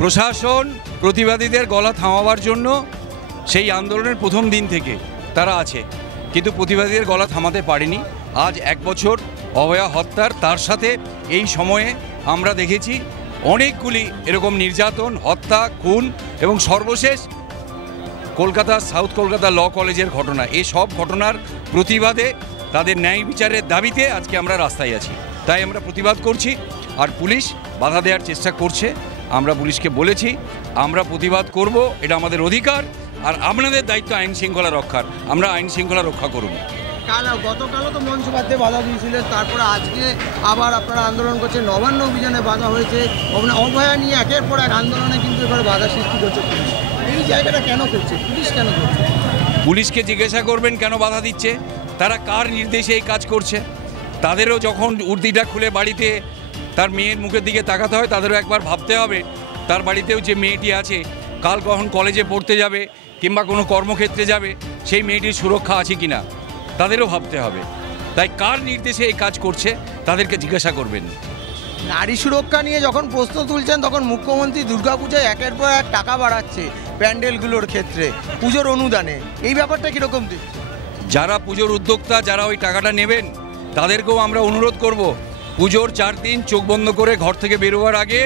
প্রশাসন প্রতিবাদীদের গলা থামাবার জন্য সেই আন্দোলনের প্রথম দিন থেকে তারা আছে, কিন্তু প্রতিবাদীদের গলা থামাতে পারেনি। আজ 1 বছর অভয়া হত্যার, তার সাথে এই সময়ে আমরা দেখেছি অনেকগুলি এরকম নির্যাতন, হত্যা, খুন এবং সর্বশেষ কলকাতা সাউথ কলকাতা ল কলেজের ঘটনা। এই সব ঘটনার প্রতিবাদে, তাদের ন্যায় বিচারের দাবিতে আজকে আমরা রাস্তায় আছি। তাই আমরা প্রতিবাদ করছি, আর পুলিশ বাধা দেওয়ার চেষ্টা করছে। আমরা পুলিশকে বলেছি আমরা প্রতিবাদ করব, এটা আমাদের অধিকার, আর আপনাদের দায়িত্ব আইন শৃঙ্খলা রক্ষার। আমরা আইন শৃঙ্খলা রক্ষা করব। গতকালও তো মঞ্চ বাঁধতে বাধা দিয়েছিলেন, তারপরে আজকে আবার আপনারা আন্দোলন করছেন, নবান্ন অভিযানে বাধা হয়েছে, অভয়া নিয়ে একের পর এক আন্দোলনে কিন্তু এবার বাধা সৃষ্টি করছে পুলিশ। এই জায়গাটা কেন করছে পুলিশ, কেন করছে? পুলিশকে জিজ্ঞাসা করবেন কেন বাধা দিচ্ছে, তারা কার নির্দেশে এই কাজ করছে। তাদেরও যখন উর্দিটা খুলে বাড়িতে তার মেয়ের মুখের দিকে তাকাতে হয়, তাদেরও একবার ভাবতে হবে তার বাড়িতেও যে মেয়েটি আছে, কাল কখন কলেজে পড়তে যাবে কিংবা কোনো কর্মক্ষেত্রে যাবে, সেই মেয়েটির সুরক্ষা আছে কিনা তাদেরও ভাবতে হবে। তাই কার নির্দেশে এই কাজ করছে তাদেরকে জিজ্ঞাসা করবেন। নারী সুরক্ষা নিয়ে যখন প্রশ্ন তুলছেন, তখন মুখ্যমন্ত্রী দুর্গাপূজায় একের পর এক টাকা বাড়াচ্ছে প্যান্ডেলগুলোর ক্ষেত্রে, পুজোর অনুদানে। এই ব্যাপারটা কীরকম দেখছে? যারা পুজোর উদ্যোক্তা, যারা ওই টাকাটা নেবেন, তাদেরকেও আমরা অনুরোধ করব, পুজোর 4 দিন চোখ বন্ধ করে ঘর থেকে বেরোবার আগে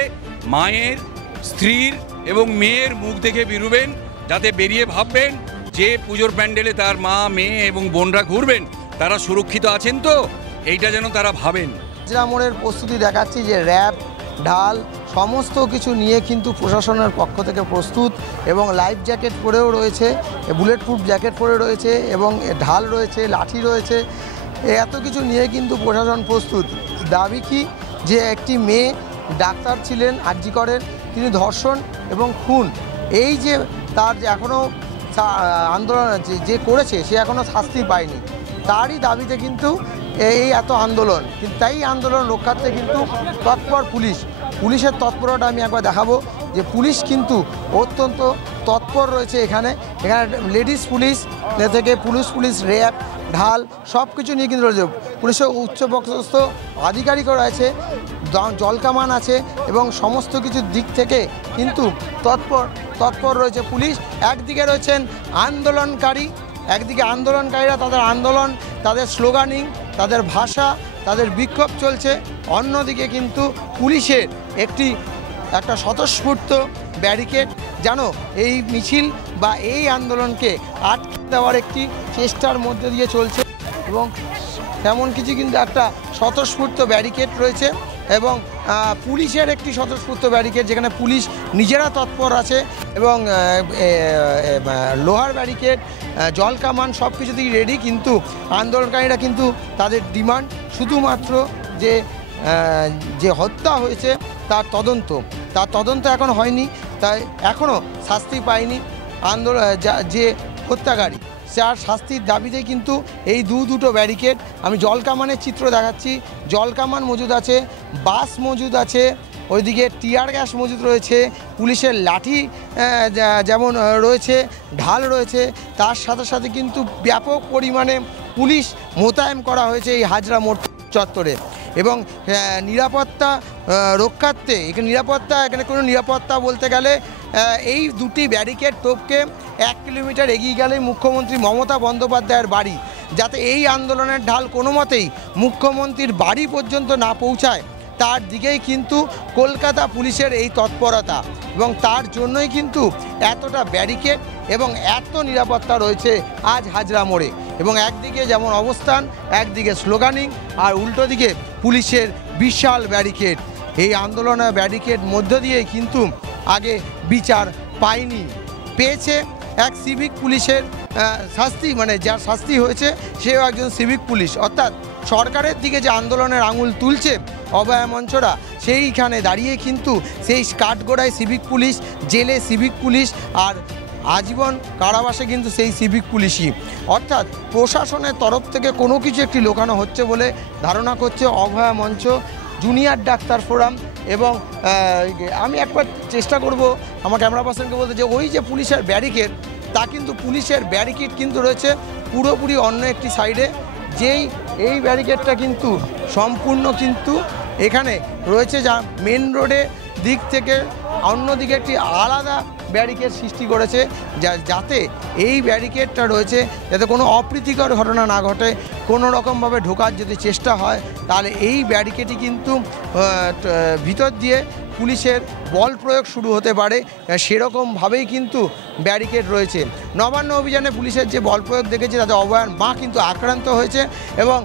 মায়ের, স্ত্রীর এবং মেয়ের মুখ দেখে বেরোবেন, যাতে বেরিয়ে ভাববেন যে পুজোর প্যান্ডেলে তার মা, মেয়ে এবং বোনরা ঘুরবেন, তারা সুরক্ষিত আছেন তো, এইটা যেন তারা ভাবেন। হাজরা মোড়ের প্রস্তুতি দেখাচ্ছি যে র্যাব, ঢাল সমস্ত কিছু নিয়ে কিন্তু প্রশাসনের পক্ষ থেকে প্রস্তুত, এবং লাইফ জ্যাকেট পরেও রয়েছে, বুলেট প্রুফ জ্যাকেট পরে রয়েছে, এবং ঢাল রয়েছে, লাঠি রয়েছে, এত কিছু নিয়ে কিন্তু প্রশাসন প্রস্তুত। দাবি কি যে একটি মেয়ে ডাক্তার ছিলেন আরজি করেন, তিনি ধর্ষণ এবং খুন, এই যে তার যে এখনও আন্দোলন যে করেছে সে এখনও শাস্তি পায়নি, তারই দাবিতে কিন্তু এই এত আন্দোলন। কিন্তু তাই আন্দোলন রক্ষার্থে কিন্তু তৎপর পুলিশের তৎপরতা আমি একবার দেখাবো যে পুলিশ কিন্তু অত্যন্ত তৎপর রয়েছে। এখানে লেডিস পুলিশ থেকে পুলিশ, র্যাব, ঢাল সব কিছু নিয়ে কিন্তু রয়েছে। পুলিশের উচ্চপদস্থ আধিকারিকও রয়েছে, জলকামান আছে, এবং সমস্ত কিছুর দিক থেকে কিন্তু তৎপর রয়েছে পুলিশ। একদিকে রয়েছেন আন্দোলনকারীরা তাদের আন্দোলন, তাদের স্লোগানিং, তাদের ভাষা, তাদের বিক্ষোভ চলছে। অন্যদিকে কিন্তু পুলিশের একটা স্বতঃস্ফূর্ত ব্যারিকেড যেন এই মিছিল বা এই আন্দোলনকে আটকে দেওয়ার একটি চেষ্টার মধ্যে দিয়ে চলছে, এবং তেমন কিছু কিন্তু একটা স্বতঃস্ফূর্ত ব্যারিকেড রয়েছে, এবং পুলিশের একটি স্বতঃস্ফূর্ত ব্যারিকেড যেখানে পুলিশ নিজেরা তৎপর আছে, এবং লোহার ব্যারিকেড, জল কামান সব কিছুতেই রেডি। কিন্তু আন্দোলনকারীরা কিন্তু তাদের ডিমান্ড শুধুমাত্র যে হত্যা হয়েছে তার তদন্ত এখন হয়নি, তাই এখনও শাস্তি পায়নি যে হত্যাকারী, যার শাস্তির দাবিতে কিন্তু এই দুটো ব্যারিকেড। আমি জলকামানের চিত্র দেখাচ্ছি, জলকামান মজুদ আছে, বাস মজুদ আছে, ওইদিকে টিয়ার গ্যাস মজুদ রয়েছে, পুলিশের লাঠি যেমন রয়েছে, ঢাল রয়েছে, তার সাথে সাথে কিন্তু ব্যাপক পরিমাণে পুলিশ মোতায়েন করা হয়েছে এই হাজরা মোড় চত্বরে। এবং নিরাপত্তা রক্ষার্থে এখানে কোনো নিরাপত্তা বলতে গেলে এই দুটি ব্যারিকেড টপকে 1 কিলোমিটার এগিয়ে গেলেই মুখ্যমন্ত্রী মমতা বন্দ্যোপাধ্যায়ের বাড়ি, যাতে এই আন্দোলনের ঢাল কোনো মতেই মুখ্যমন্ত্রীর বাড়ি পর্যন্ত না পৌঁছায়, তার দিকেই কিন্তু কলকাতা পুলিশের এই তৎপরতা, এবং তার জন্যই কিন্তু এতটা ব্যারিকেড এবং এত নিরাপত্তা রয়েছে আজ হাজরা মোড়ে। এবং একদিকে যেমন অবস্থান, একদিকে স্লোগানিং, আর উল্টো দিকে পুলিশের বিশাল ব্যারিকেড। এই আন্দোলনের ব্যারিকেড মধ্য দিয়ে কিন্তু আগে বিচার পেয়েছে এক সিভিক পুলিশের শাস্তি, মানে যার শাস্তি হয়েছে সেও একজন সিভিক পুলিশ। অর্থাৎ সরকারের দিকে যে আন্দোলনের আঙুল তুলছে অভয়া মঞ্চরা, সেইখানে দাঁড়িয়ে কিন্তু সেই কাঠগোড়ায় সিভিক পুলিশ, জেলে সিভিক পুলিশ, আর আজীবন কারাবাসে কিন্তু সেই সিভিক পুলিশই। অর্থাৎ প্রশাসনের তরফ থেকে কোনো কিছু একটি লোকানো হচ্ছে বলে ধারণা করছে অভয়া মঞ্চ, জুনিয়র ডাক্তার ফোরাম। এবং আমি একবার চেষ্টা করব আমার ক্যামেরা পার্সনকে বলতে, যে ওই যে পুলিশের ব্যারিকেড, তা কিন্তু পুলিশের ব্যারিকেড কিন্তু রয়েছে পুরোপুরি অন্য একটি সাইডে, এই ব্যারিকেডটা কিন্তু সম্পূর্ণ কিন্তু এখানে রয়েছে, যা মেন রোডে দিক থেকে অন্যদিকে একটি আলাদা ব্যারিকেড সৃষ্টি করেছে, যাতে এই ব্যারিকেডটা রয়েছে যাতে কোনো অপ্রীতিকর ঘটনা না ঘটে। কোনো রকমভাবে ঢোকার যদি চেষ্টা হয় তাহলে এই ব্যারিকেডই কিন্তু ভিতর দিয়ে পুলিশের বল প্রয়োগ শুরু হতে পারে, সেরকমভাবেই কিন্তু ব্যারিকেড রয়েছে। নবান্ন অভিযানে পুলিশের যে বল প্রয়োগ দেখেছে তাতে অভয়ার মা কিন্তু আক্রান্ত হয়েছে এবং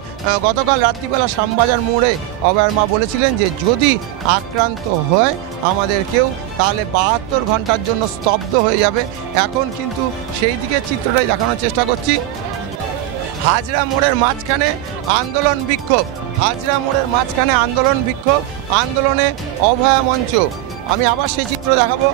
গতকাল রাত্রিবেলা শ্যামবাজার মোড়ে অভয়ার মা বলেছিলেন যে যদি আক্রান্ত হয় আমাদের কেউ তাহলে 72 ঘন্টার জন্য স্তব্ধ হয়ে যাবে। এখন কিন্তু সেই দিকের চিত্রটাই দেখানোর চেষ্টা করছি। হাজরা মোড়ের মাঝখানে আন্দোলন বিক্ষোভ, হাজরা মোড়ের মাঝখানে আন্দোলন বিক্ষোভ, আন্দোলনে অভয়া মঞ্চ। আমি আবার সেই চিত্র দেখাবো।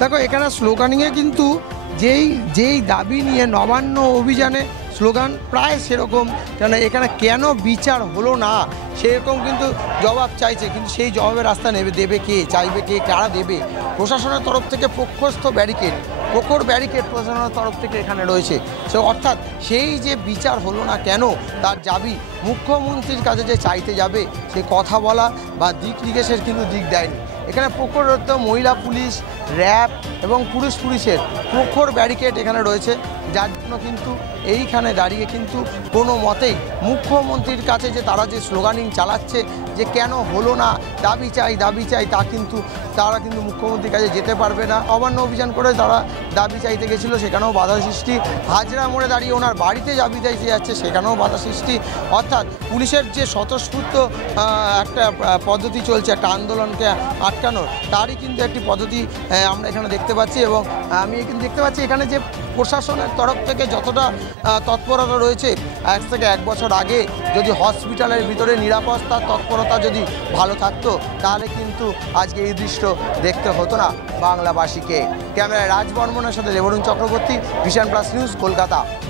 দেখো এখানে স্লোগানিংয়ে কিন্তু যেই দাবি নিয়ে নবান্ন অভিযানে স্লোগান প্রায় সেরকম, কেন এখানে কেন বিচার হলো না সেরকম কিন্তু জবাব চাইছে, কিন্তু সেই জবাবের রাস্তা দেবে কে, চাইবে কে, কারা দেবে? প্রশাসনের তরফ থেকে প্রক্ষস্থ ব্যারিকেড, প্রখর ব্যারিকেড প্রশাসনের তরফ থেকে এখানে রয়েছে। সে অর্থাৎ সেই যে বিচার হলো না কেন তার দাবি মুখ্যমন্ত্রীর কাছে যে চাইতে যাবে সে কথা বলা বা দিক নির্দেশের কিন্তু দিক দেয়নি। এখানে প্রখরত মহিলা পুলিশ, র্যাব এবং পুলিশের প্রখর ব্যারিকেড এখানে রয়েছে, যার জন্য কিন্তু এইখানে দাঁড়িয়ে কিন্তু কোনো মতেই মুখ্যমন্ত্রীর কাছে যে তারা যে স্লোগানিং চালাচ্ছে যে কেন হলো না, দাবি চাই, তা কিন্তু তারা কিন্তু মুখ্যমন্ত্রীর কাছে যেতে পারবে না। নবান্ন অভিযান করে তারা দাবি চাইতে গেছিলো, সেখানেও বাধা সৃষ্টি। হাজরা মোড়ে দাঁড়িয়ে ওনার বাড়িতে দাবি চাইতে যাচ্ছে, সেখানেও বাধা সৃষ্টি। অর্থাৎ পুলিশের যে স্বতঃস্ফূর্ত একটা পদ্ধতি চলছে একটা আন্দোলনকে আটকানোর, তারই কিন্তু একটি পদ্ধতি আমরা এখানে দেখতে পাচ্ছি। এবং আমি কিন্তু দেখতে পাচ্ছি এখানে যে প্রশাসনের তরফ থেকে যতটা তৎপরতা রয়েছে, আজ থেকে 1 বছর আগে যদি হসপিটালের ভিতরে নিরাপত্তার তৎপরতা যদি ভালো থাকতো তাহলে কিন্তু আজকে এই দৃশ্য দেখতে হতো না বাংলাবাসীকে। ক্যামেরায় রাজ বর্মনের সাথে লেবরুন Chakraborty, Vision Plus News, Kolkata.